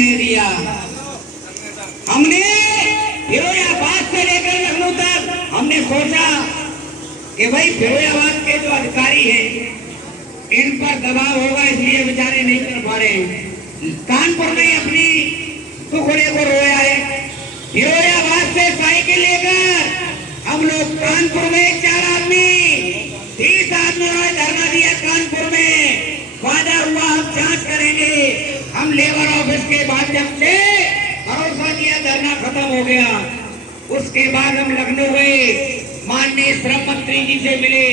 देने दिया। हमने फिरोजाबाद से लेकर लखनऊ तक हमने सोचा कि भाई फिरोजाबाद के जो अधिकारी हैं इन पर दबाव होगा, इसलिए बेचारे नहीं कर पा रहे हैं। कानपुर में अपनी टुकड़े को रोया है। फिरोजाबाद से साइकिल लेकर हम लोग कानपुर में 4 आदमी 30 आदमियों ने धरना दिया कानपुर में। वादा हुआ हम जांच करेंगे। हम लेबर ऑफिस के माध्यम से भरोसा दिया, धरना खत्म हो गया। उसके बाद हम लखनऊ गए, माननीय श्रम मंत्री जी से मिले।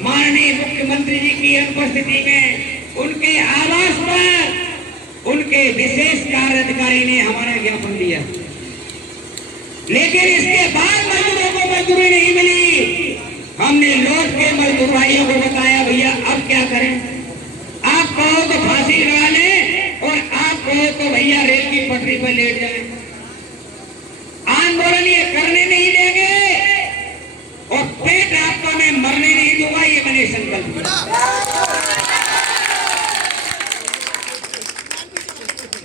माननीय मुख्यमंत्री जी की अनुपस्थिति में उनके आवास पर उनके विशेष कार्य अधिकारी ने हमारा ज्ञापन दिया, लेकिन इसके बाद मजदूरों को मजदूरी नहीं मिली। हमने लौट के मजदूर भाइयों को बताया, भैया अब क्या करें? आप कहो तो फांसी लगा लें और आप कहो तो भैया रेल की पटरी पर लेट जाएं। आंदोलन ये करने नहीं देंगे और पेट आपको मैं मरने नहीं दूंगा, ये मैंने संकल्प किया।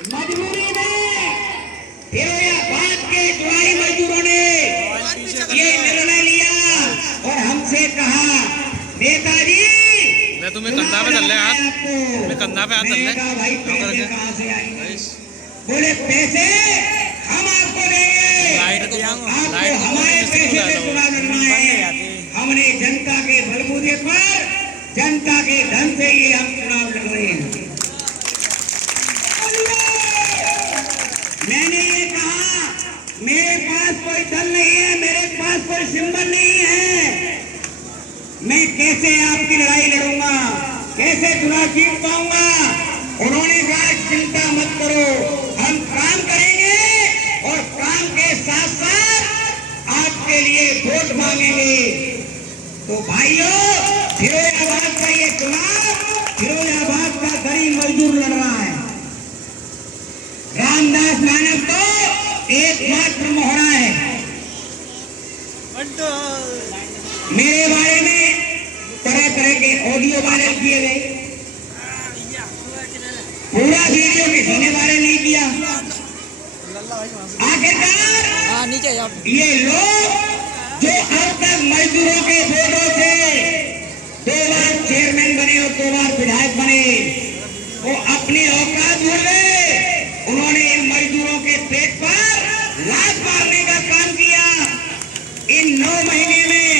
मजबूरी में फिरोजाबाद के जुआई मजदूरों ने ये निर्णय लिया और हमसे कहा, नेताजी मैं तुम्हें कंधा पे चल ले हाथ, मैं कंधा पे हाथ चल ले। भाई पैसे कहाँ से आएंगे? बोले पैसे हम आपको देंगे, आपको हमारे पैसे से चुनाव लड़ना है। हमने जनता के बलबूते पर, जनता के धन से ये हम चुनाव लड़ रहे हैं। मैंने ये कहा, मेरे पास कोई दल नहीं है, मेरे पास कोई सिंबल नहीं है, मैं कैसे आपकी लड़ाई लड़ूंगा, कैसे चुनाव जीत पाऊंगा? उन्होंने कहा चिंता मत करो, हम काम करेंगे और काम के साथ साथ आपके लिए वोट मांगेंगे। तो भाइयों, फिरोजाबाद का ये चुनाव फिरोजाबाद का गरीब मजदूर लड़ रहा है। रामदास मानव तो एकमात्र मोहरा है। मेरे बारे में तरह तरह के ऑडियो वायरल किए गए, पूरा वीडियो किसी ने वायरल नहीं किया। आखिरकार ये लोग जो अब तक मजदूरों के वोटों से 2 बार चेयरमैन बने और 2 बार विधायक बने, वो अपनी औकात भूल गए। उन्होंने इन मजदूरों के पेट पर लात मारने का काम किया। इन 9 महीने में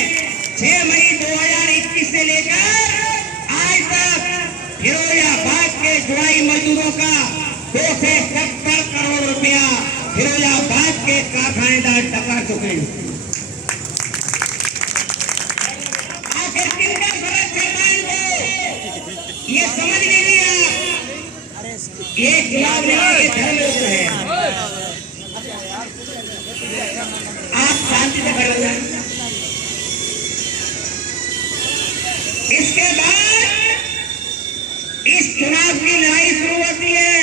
6 मई 2021 से लेकर आज तक फिरोजाबाद के जुआई मजदूरों का 270 करोड़ रुपया फिरोजाबाद के कारखानेदार टका चुके। आखिर किनका फर्क चल रहा है? ये समझ लीजिए आप, ये चुनाव नहीं है, ये धर्म है। आप शांति से खड़े हो जाए। इसके बाद इस चुनाव की लड़ाई शुरू होती है।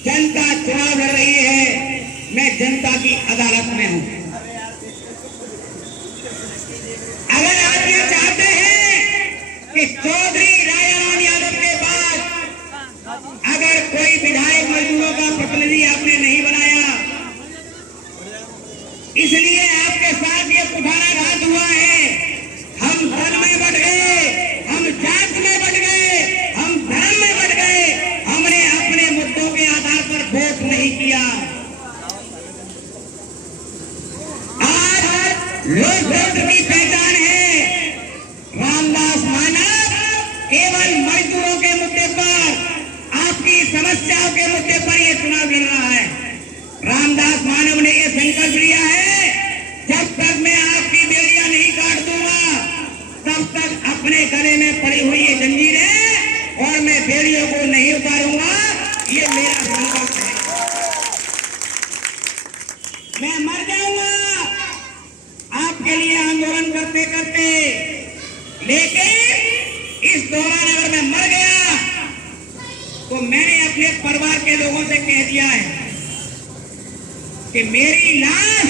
जनता चुनाव लड़ रही है, मैं जनता की अदालत में हूं। अगर आप ये चाहते हैं कि चौधरी राजाराम यादव के बाद अगर कोई विधायक मजदूरों का प्रतिनिधि आपने नहीं बनाया, इसलिए आपके साथ ये कुठाराघात हुआ है। हम धर्म में बढ़ गए, हम जात में बढ़ गए, हम धर्म में बढ़ गए, हमने अपने मुद्दों के आधार पर वोट नहीं किया। आज लोकतंत्र की पहचान है। रामदास मानव केवल मजदूरों के मुद्दे पर, आपकी समस्याओं के मुद्दे पर यह चुनाव लड़ रहा है। रामदास मानव ने यह संकल्प लिया है, जब तक मैं आपकी बेड़ियां नहीं काट दूंगा, तब तक अपने गले में पड़ी हुई ये जंजीरें और मैं बेड़ियों को नहीं उतारूंगा। ये मेरा संकल्प है। मैं मर जाऊंगा आपके लिए आंदोलन करते करते, लेकिन इस दौरान अगर मैं मर गया तो मैंने अपने परिवार के लोगों से कह दिया है कि मेरी लाश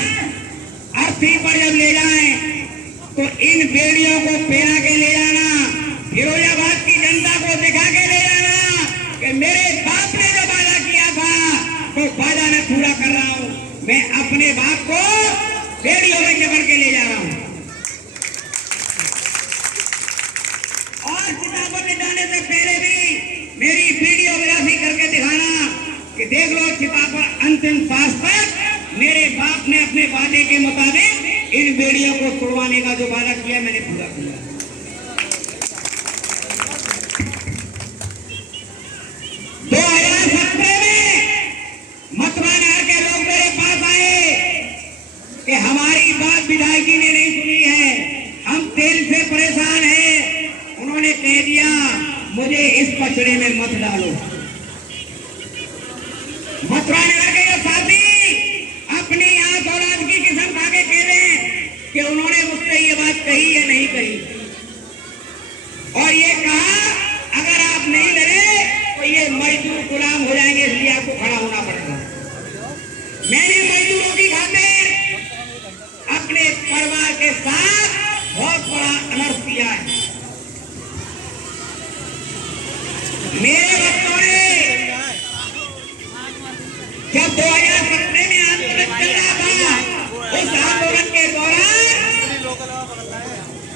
अर्थी पर जब ले जाएं तो इन बेड़ियों को पहना के ले जाना, फिरोजाबाद की जनता को दिखा के ले जाना कि मेरे बाप ने जो वादा किया था तो वादा मैं पूरा कर रहा हूं। मैं अपने बाप को रेडियो में जकड़ के ले जा रहा हूं। और चितापट जाने से पहले भी मेरी वीडियोग्राफी करके दिखाना कि देख लो चितापट अंतिम सांस तक मेरे बाप ने अपने वादे के मुताबिक इन बेड़ियों को तोड़वाने का जो वादा किया मैंने पूरा किया। 2017 में मथुरा नगर के लोग मेरे पास आए कि हमारी बात विधायकी ने नहीं सुनी है, हम तेल से परेशान हैं। उन्होंने कह दिया मुझे इस पचड़े में मत डालो। मथुरा नगर के ये साथी अपनी आंख औलाद की किस्म खा के कह रहे हैं कि उन्होंने मुझसे ये बात कही या नहीं कही, और ये कहा अगर आप नहीं लड़े तो ये मजदूर गुलाम हो जाएंगे, इसलिए आपको खड़ा होना पड़ेगा। मैंने मजदूरों की खातिर अपने परिवार के साथ बहुत बड़ा अनर्थ किया है। मेरे बच्चों ने जब 2017 में आंदोलन चल रहा था, उस आंदोलन के दौरान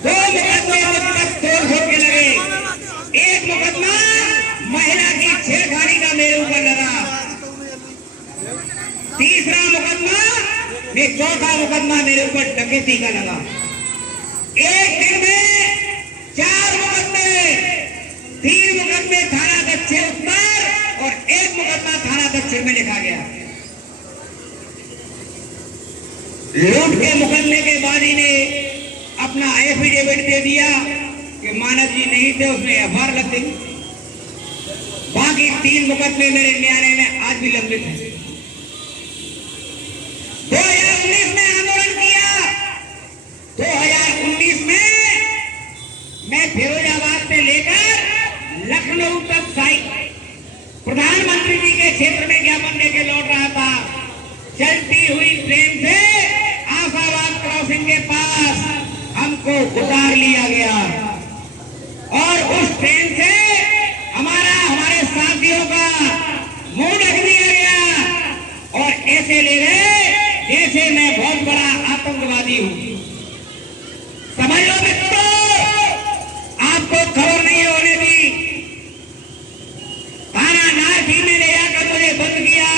2 मुकदमे मुझ तक तोड़ के लगे। एक मुकदमा महिला की छेड़खानी का मेरे ऊपर लगा, तीसरा मुकदमा में चौथा मुकदमा मेरे ऊपर डकैती का लगा। एक दिन में 4 मुकदमे, 3 मुकदमे थाना दक्षिण उत्तर और 1 मुकदमा थाना दक्षिण में लिखा गया। लूट के मुकदमे के बादी ने अपना एफिडेविट दे दिया कि मानव जी नहीं थे, उसने एफआईआर लग गई। बाकी 3 मुकदमे मेरे न्यायालय में आज भी लंबित हैं। 2019 में आंदोलन किया, 2019 में मैं फिरोजाबाद से लेकर लखनऊ तक प्रधानमंत्री जी के क्षेत्र में ज्ञापन देके लौट रहा था। चलती हुई ट्रेन से आशाबाद क्रॉसिंग के पास हमको उतार लिया गया और उस ट्रेन से हमारे साथियों का मुंह ढक दिया गया और ऐसे ले गए जैसे मैं बहुत बड़ा आतंकवादी हूं। समझ लो मित्रों, आपको खबर नहीं होने दी। थाना नारठी में ले जाकर मुझे बंद किया।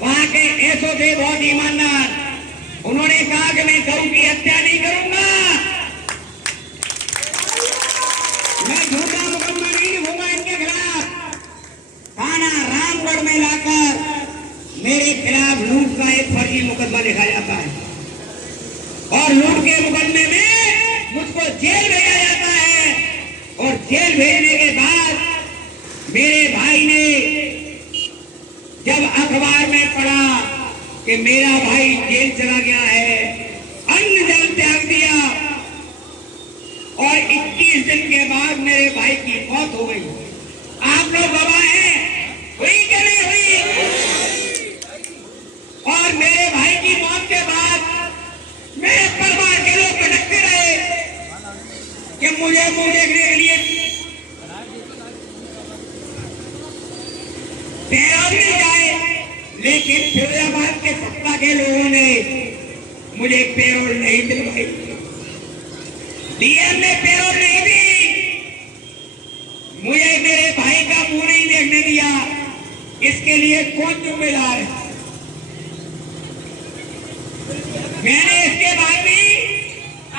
वहां के एसओ थे बहुत ईमानदार, उन्होंने कहा कि मैं गऊ की हत्या नहीं करूंगा, मैं झूठा मुकदमा नहीं लिखूंगा इनके खिलाफ। थाना रामगढ़ में लाकर मेरे खिलाफ लूट का एक फर्जी मुकदमा लिखा जाता है और लूट के मुकदमे में मुझको जेल भेजा जाता है। और जेल भेजने के बाद मेरे भाई ने जब अखबार में पढ़ा कि मेरा भाई जेल चला गया है, अन्न जल त्याग दिया और 21 दिन के बाद मेरे भाई की मौत हो गई। आप लोग गवाह हैं, हुई कि नहीं हुई? और मेरे भाई की मौत के बाद मेरे परिवार के लोग भटकते रहे कि मुझे मुंह देखने के लिए पैरोल मिल जाए, लेकिन फिरोजाबाद के सत्ता के लोगों ने मुझे पैरोल नहीं दिलवाई, डीएम ने पैरोल नहीं दी, मुझे मेरे भाई का मुंह नहीं देखने दिया। इसके लिए कौन जिम्मेदार है? मैंने इसके बाद भी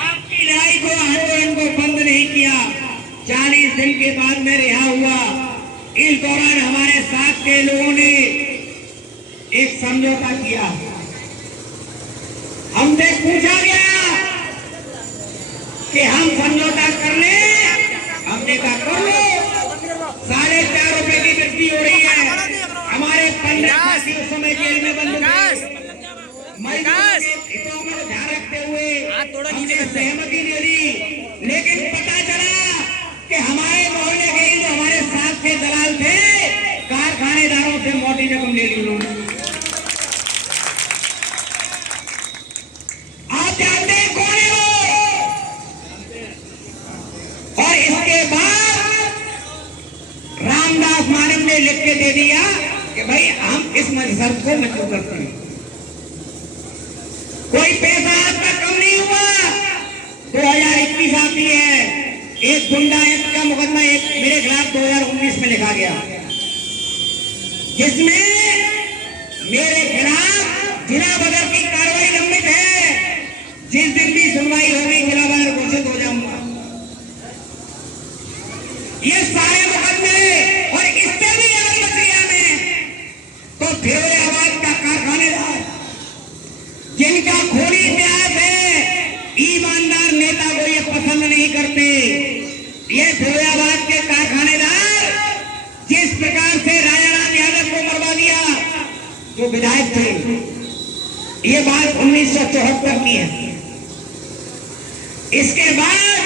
आपकी लड़ाई को, आंदोलन को बंद नहीं किया। 40 दिन के बाद मैं रिहा हुआ। इस दौरान हमारे साथ के लोगों ने एक समझौता किया। हमसे पूछा गया कि हम समझौता कर ले, हमने कहा कर लो। 4.5 रुपए की वृद्धि हो रही है। हमारे 15 साथी उस समय जेल में बंद हो गए। हितों में ध्यान रखते हुए हमने सहमति दे दी, लेकिन पता चला कि हमारे मोहल्ले के जो हमारे साथ के दलाल थे, कारखानेदारों से मोटी रकम ले ली उन्होंने। आप जानते हैं कौन है वो? और इसके बाद रामदास मानिक ने लिख के दे दिया कि भाई हम इस शर्त को मंजूर करते हैं। कोई पैसा आपका कम नहीं हुआ। 2021 आती है, एक गुंडा एक्ट का मुकदमा एक मेरे खिलाफ 2019 में लिखा गया, जिसमें मेरे खिलाफ जिला बदर की कार्रवाई लंबित है। जिस दिन भी सुनवाई होगी जिला बदर घोषित हो जाऊंगा। ये सारे मुकदमे और इससे भी अगर मसलिया में तो फिरोजाबाद का कारखानेदार जिनका खूनी इतिहास है, ईमानदार नेता को ये पसंद नहीं करते। ये फिरोजाबाद के कारखानेदार जिस प्रकार से राजाराम यादव को मरवा दिया, जो विधायक थे, ये बात 1974 की है। इसके बाद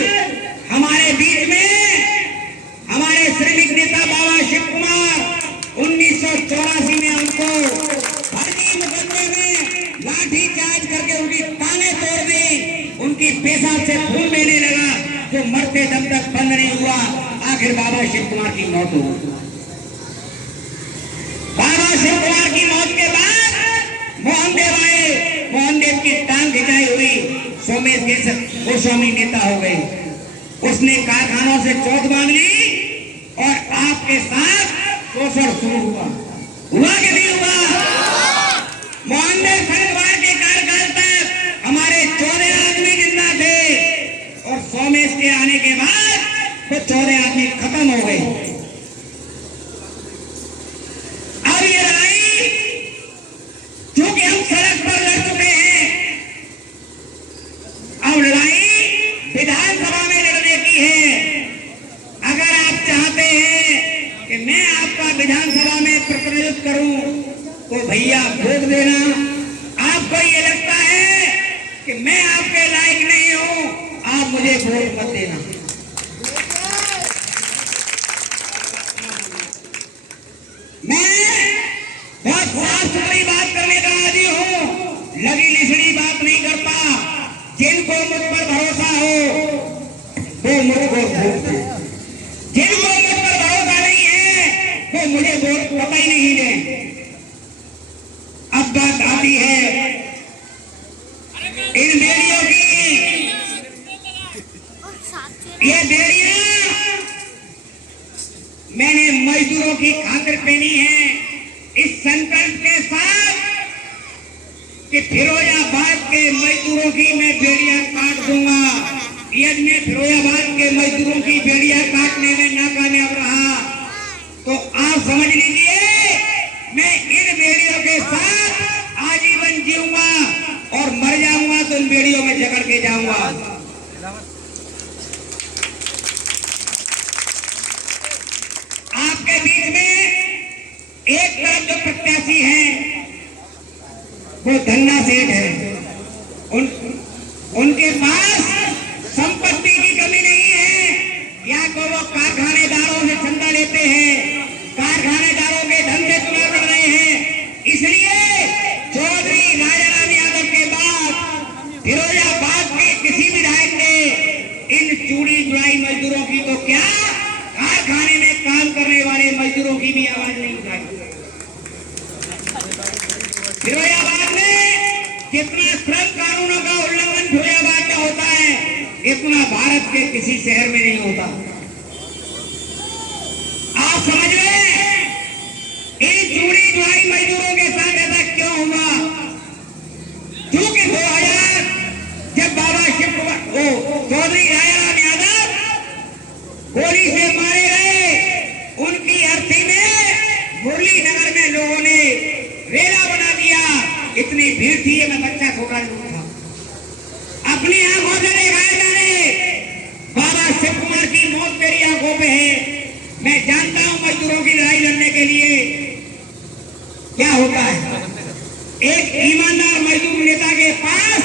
हमारे बीच में हमारे श्रमिक नेता बाबा शिव कुमार 1984 में उनको फर्जी मुकदमे में लाठी चार्ज करके उनकी टांगें तोड़ दी, उनकी पेशाब से खून बहने लगा, जो मरते दम तक बंद नहीं हुआ। आखिर बाबा शिव कुमार की मौत हो गई। बाबा शिव कुमार की मौत के बाद मोहन देव आए, मोहन देव की टांग खिंचाई हुई, सोमेश गोस्वामी नेता हो गए। उसने कारखानों से चौथ बांध ली और आपके साथ शोषण शुरू हुआ कि नहीं हुआ? मोहन देव परिवार के कार्यकाल तक हमारे 14 आदमी जिंदा थे और सोमेश के आने के बाद तो 14 आदमी खत्म हो गए। अब ये लड़ाई क्योंकि हम सड़क पर लड़ चुके हैं, अब लड़ाई विधानसभा में लड़ने की है। अगर आप चाहते हैं कि मैं आपका विधानसभा में प्रतिनिधित्व करूं तो भैया वोट देना। आपको ये लगता है कि मैं आपके लायक नहीं हूं, आप मुझे वोट मत देना। मैं बहुत साफ सुथरी बात करने का आदी हूं, लगी लिसड़ी बात नहीं करता। जिनको मुझ पर भरोसा हो वो मुझको वोट दे, जिनको मुझ पर भरोसा नहीं है वो मुझे वोट पता ही नहीं दे। अब बात आती है इन बेड़ियों की। ये बेड़ियां मैंने मजदूरों की खातिर पहनी है, इस संकल्प के साथ कि फिरोजाबाद के मजदूरों की मैं बेड़ियां काट दूंगा। यदि मैं फिरोजाबाद के मजदूरों की बेड़ियां काटने में नाकामयाब रहा तो आप समझ लीजिए मैं इन बेड़ियों के साथ आजीवन जीऊंगा और मर जाऊंगा तो इन बेड़ियों में जकड़ के जाऊंगा। आपके बीच में एक तरफ जो प्रत्याशी हैं वो धन्ना सेठ है, उनके पास संपत्ति की कमी नहीं है। या तो वो कारखानेदारों से चंदा लेते हैं, कारखानेदारों के धन से चुनाव लड़ रहे हैं। इसलिए चौधरी राजाराम यादव के बाद फिरोजाबाद के किसी विधायक ने इन चूड़ी जुड़ाई मजदूरों की तो क्या, कारखाने में काम करने वाले मजदूरों की भी आवाज नहीं उठाई। फिरोजाबाद में जितना श्रम कानूनों का उल्लंघन फिरोजाबाद का होता है, इतना भारत के किसी शहर में नहीं होता। आप समझ रहे हैं इन चूड़ी जुड़ाई मजदूरों के साथ ऐसा क्यों हुआ? क्योंकि 2000 जब बाबा शिव चौधरी राजाराम यादव गोली से मारे गए, उनकी अर्थी में मुरली नगर में लोगों ने रेला बना दिया। इतनी भीड़ थी, मैं बच्चा छोटा नहीं था। अपनी आंखों से दिखाए जाने बाबा शिव कुमार की मौत मेरी आंखों पे है। मैं जानता हूं मजदूरों की लड़ाई लड़ने के लिए क्या होता है। एक ईमानदार मजदूर नेता के पास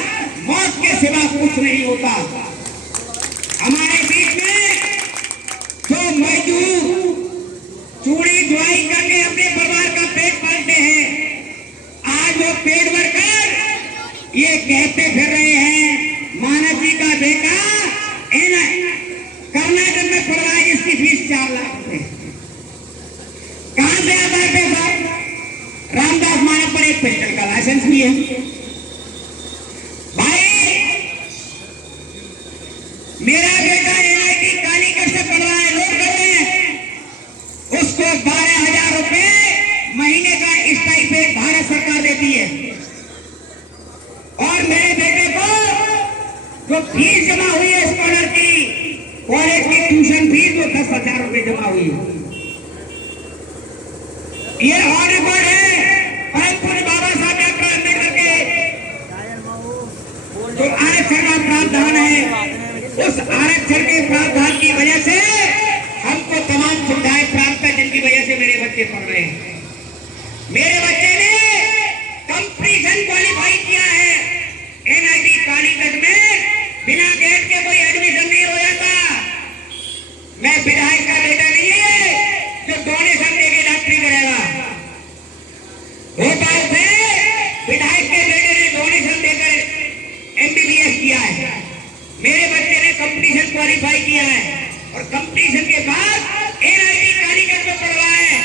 मौत के सिवा कुछ नहीं होता। हमारे बीच में जो मजदूर चूड़ी जुड़ाई करके अपने परिवार का पेट पालते हैं, आज वो पेट भरकर ये कहते फिर रहे हैं मानव जी का बेटा कर्नाटक में पढ़ रहा है जिसकी फीस 4 लाख है। कहां से आता है पैसा? रामदास पिस्टल का लाइसेंस भी है। भाई मेरा बेटा NIT कालीकट से पढ़ रहा है, लोग कर रहे हैं, उसको 12,000 रुपए महीने का स्टाइपेंड भारत सरकार देती है। और मेरे बेटे को जो फीस जमा हुई है स्कॉलर की, कॉलेज की ट्यूशन फीस, वो 10,000 रुपए जमा हुई है। ये ऑन रिकॉर्ड है। परम पूज्य बाबा साहब डॉक्टर अम्बेडकर के जो आरक्षण का प्रावधान है, उस आरक्षण के प्रावधान की वजह से हमको तमाम सुविधाएं प्राप्त है, जिनकी वजह से मेरे बच्चे पढ़ रहे हैं। मेरे बच्चे ने कंपटीशन क्वालिफाई किया है। NIT कालीकट में बिना गेट के कोई एडमिशन नहीं हो जाता। मैं विधायक का बेटा नहीं है जो डोनेशन देके डॉक्टरी करेगा। भोपाल से विधायक के बेटे ने डोनेशन देकर MBBS किया है। मेरे बच्चे ने कंपटीशन क्वालिफाई किया है और कंपटीशन के बाद NIT कालीकट में पढ़ रहा है।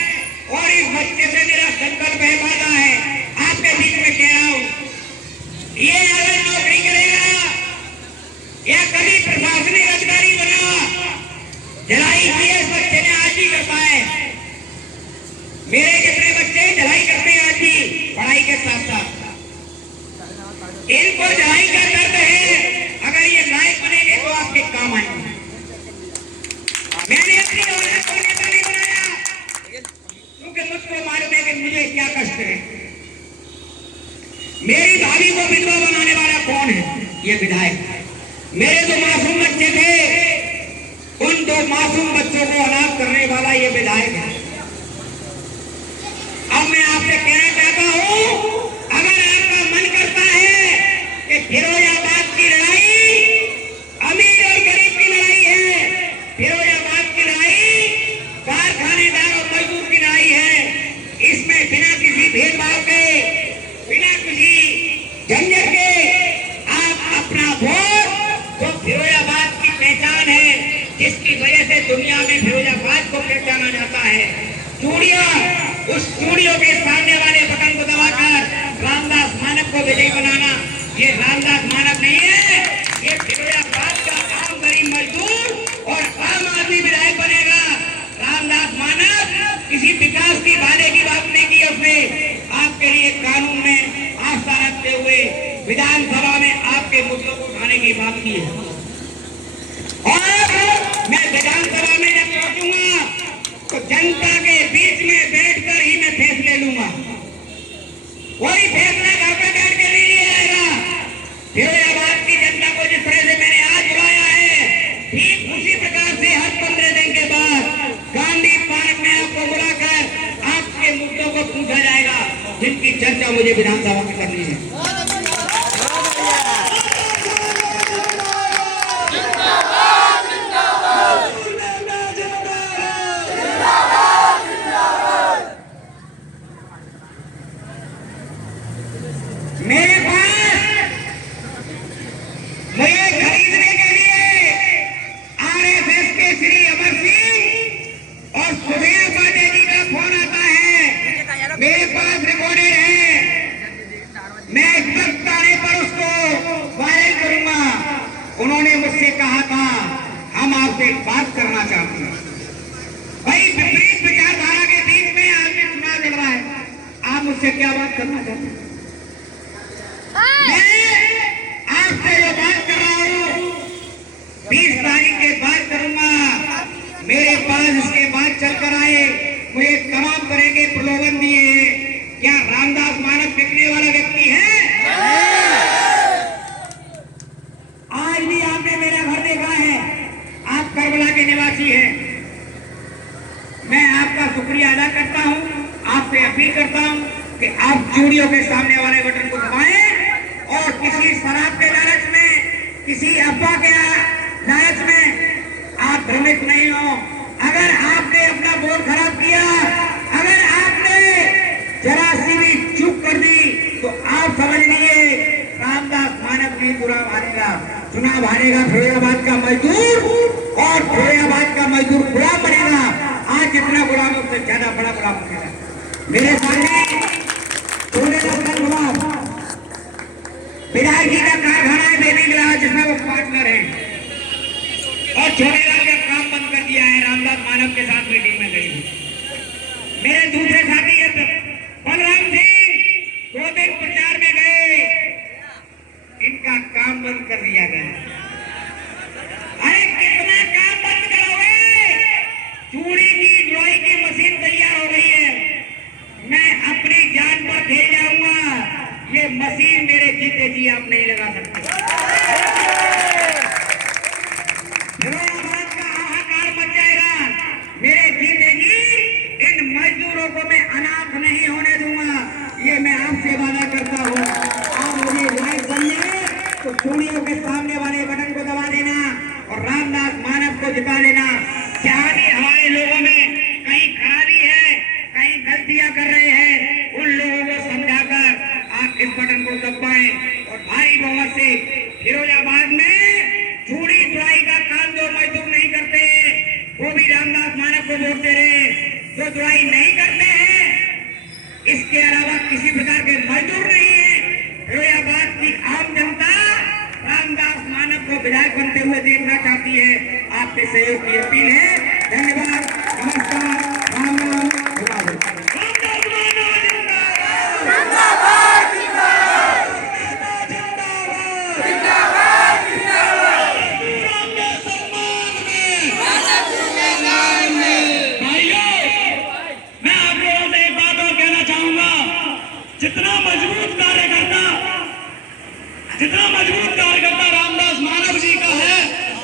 और इस बच्चे से मेरा संकल्प है, वादा है, आपके बीच में कह रहा हूं, ये अगर नौकरी करेगा या कभी प्रशासनिक अधिकारी बना, जलाई की इस बच्चे ने आज ही करता है। मेरे जितने बच्चे जलाई करते हैं आज भी पढ़ाई के साथ साथ, इनको जलाई का दर्द है। अगर ये लायक बनेंगे तो आपके काम आएंगे। मैंने अपनी औलाद को नेता नहीं बनाया क्योंकि मुझको मालूम है कि मुझे क्या कष्ट है। मेरी भाभी को विधवा बनाने वाला कौन है? ये विधायक। मेरे जो मासूम बच्चे थे, उन 2 मासूम बच्चों को अनाथ करने वाला ये विधायक है। अब मैं आपसे कहना चाहता हूं, अगर आपका मन करता है कि फिरोजाबाद की लड़ाई अमीर और गरीब की लड़ाई है, फिरोजाबाद की लड़ाई कारखानेदार और मजदूर की लड़ाई है, इसमें बिना किसी भेदभाव के, बिना किसी झंझट के आप अपना वोट, जो फिरोजाबाद की पहचान है, जिसकी वजह से दुनिया में फिरोजाबाद को पहचाना जाता है, चूड़ियां, उस चूड़ियों के सामने वाले बटन को दबाकर रामदास मानक को विजयी बनाना, ये रामदास मानक नहीं है, ये फिरोजाबाद का आम गरीब मजदूर और आम आदमी विधायक बनेगा। रामदास मानक किसी विकास की वादे की बात नहीं की उसने। आपके लिए कानून में आस्था रखते हुए विधानसभा में आपके मुद्दों को उठाने की बात की है। और मैं विधानसभा में जब पहुंचूंगा तो जनता के बीच में बैठकर ही मैं फैसले लूंगा। कोई फैसला घर पे बैठ के नहीं लिया जाएगा। फिरोजाबाद की जनता को जिस तरह से मैंने आज बुलाया है, ठीक उसी प्रकार से हर 15 दिन के बाद गांधी पार्क में आपको बुलाकर आपके मुद्दों को पूछा जाएगा, जिनकी चर्चा मुझे विधानसभा में करनी है। मेरे पास मुझे खरीदने के लिए RSS के श्री अमर सिंह और सुधीर पांडे जी का फोन आता है। मेरे पास रिकॉर्डेड है, मैं वक्त आने पर उसको वायरल करूंगा। उन्होंने मुझसे कहा था, हम आपसे एक बात करना चाहते हैं। भाई विपरीत विचारधारा के बीच में आदमी चुनाव लड़ रहा है, आप मुझसे क्या बात करना चाहते हैं? मैं आपसे जो बात कर रहा हूं 20 तारीख के बाद करूंगा। मेरे पास इसके बाद चलकर आए, मुझे तमाम तरह के प्रलोभन दिए हैं। क्या रामदास मानक बिकने वाला व्यक्ति है? आज भी आपने मेरा घर देखा है, आप करबला के निवासी हैं। मैं आपका शुक्रिया अदा करता हूं, आपसे अपील करता हूं कि आप चूड़ियों के सामने वाले बटन को दबाएं और किसी शराब के लालच में, किसी अफवाह के लालच में आप भ्रमित नहीं हो। अगर आपने अपना वोट खराब किया, अगर आपने जरा सी भी चूक कर दी, तो आप समझ लीजिए रामदास मानक नहीं चुनाव हारेगा। चुनाव हारेगा फिरोजाबाद का मजदूर, और फिरोजाबाद का मजदूर गुलाम बनेगा। आज जितना गुलाम है उससे ज्यादा बड़ा गुलाम बनेगा। मेरे सामने मानव के साथ मीटिंग में गई हूँ। मेरे दूसरे साथी है बलराम सिंह 2 दिन प्रचार में गए, इनका काम बंद कर दिया गया। अरे कितना काम बंद करोगे? चूड़ी की ड्राई की मशीन तैयार हो गई है, मैं अपनी जान पर खेल जाऊंगा, ये मशीन मेरे जीते जी आप नहीं लगा सकते। फिरोजाबाद का हाहाकार मच जाएगा, मेरे जीते जी इन मजदूरों को मैं अनाथ नहीं होने दूंगा, ये मैं आपसे वादा करता हूँ। आप मुझे लाइक करने तो चूड़ियों के सामने वाले बटन को दबा देना और रामदास मानव को जिता देना। जहाँ भी हमारे लोगों में कहीं खराबी है, कहीं गलतियां कर रहे हैं, उन लोगों को समझाकर आप इस बटन को दबाएं और भारी बहुमत से फिरोजाबाद में चूड़ी ड्राई का काम जो मजदूर नहीं करते वो भी रामदास मानव को वोट दे रहे। जो ड्राई नहीं करते हैं, इसके अलावा किसी प्रकार के मजदूर नहीं है, फिरोजाबाद की आम जनता रामदास मानव को विधायक बनते हुए देखना चाहती है। आपके सहयोग की अपील है। धन्यवाद, नमस्कार, राम राम, रामदास मानव जिंदाबाद, जिंदाबाद, रामदास सम्मान में। भाइयों, मैं आप लोगों से एक बात और कहना चाहूंगा, जितना मजबूत कार्यकर्ता रामदास मानव जी का है,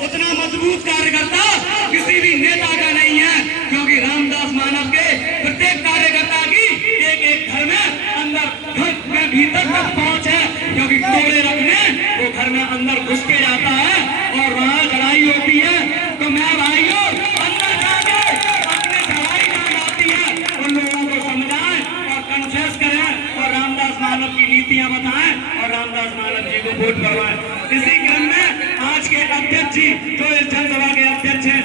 उतना मजबूत कार्यकर्ता किसी भी नेता का नहीं है, क्योंकि रामदास मानव के प्रत्येक कार्यकर्ता की एक एक घर में अंदर घर में भीतर तक पहुंच है, क्योंकि टोले रखने वो घर में अंदर घुस के जाता है और वहां लड़ाई होती है। तो मैं भाइयों अंदर जाके अपनी लड़ाई कहाँ आती है उन लोगों को समझाएं और कन्फ्रेंस करें और रामदास मानव की नीतियां बताएं और रामदास मानव जी को वोट करवाएं। इसी क्रम में आज के अध्यक्ष जी जो इस जनसभा के अध्यक्ष हैं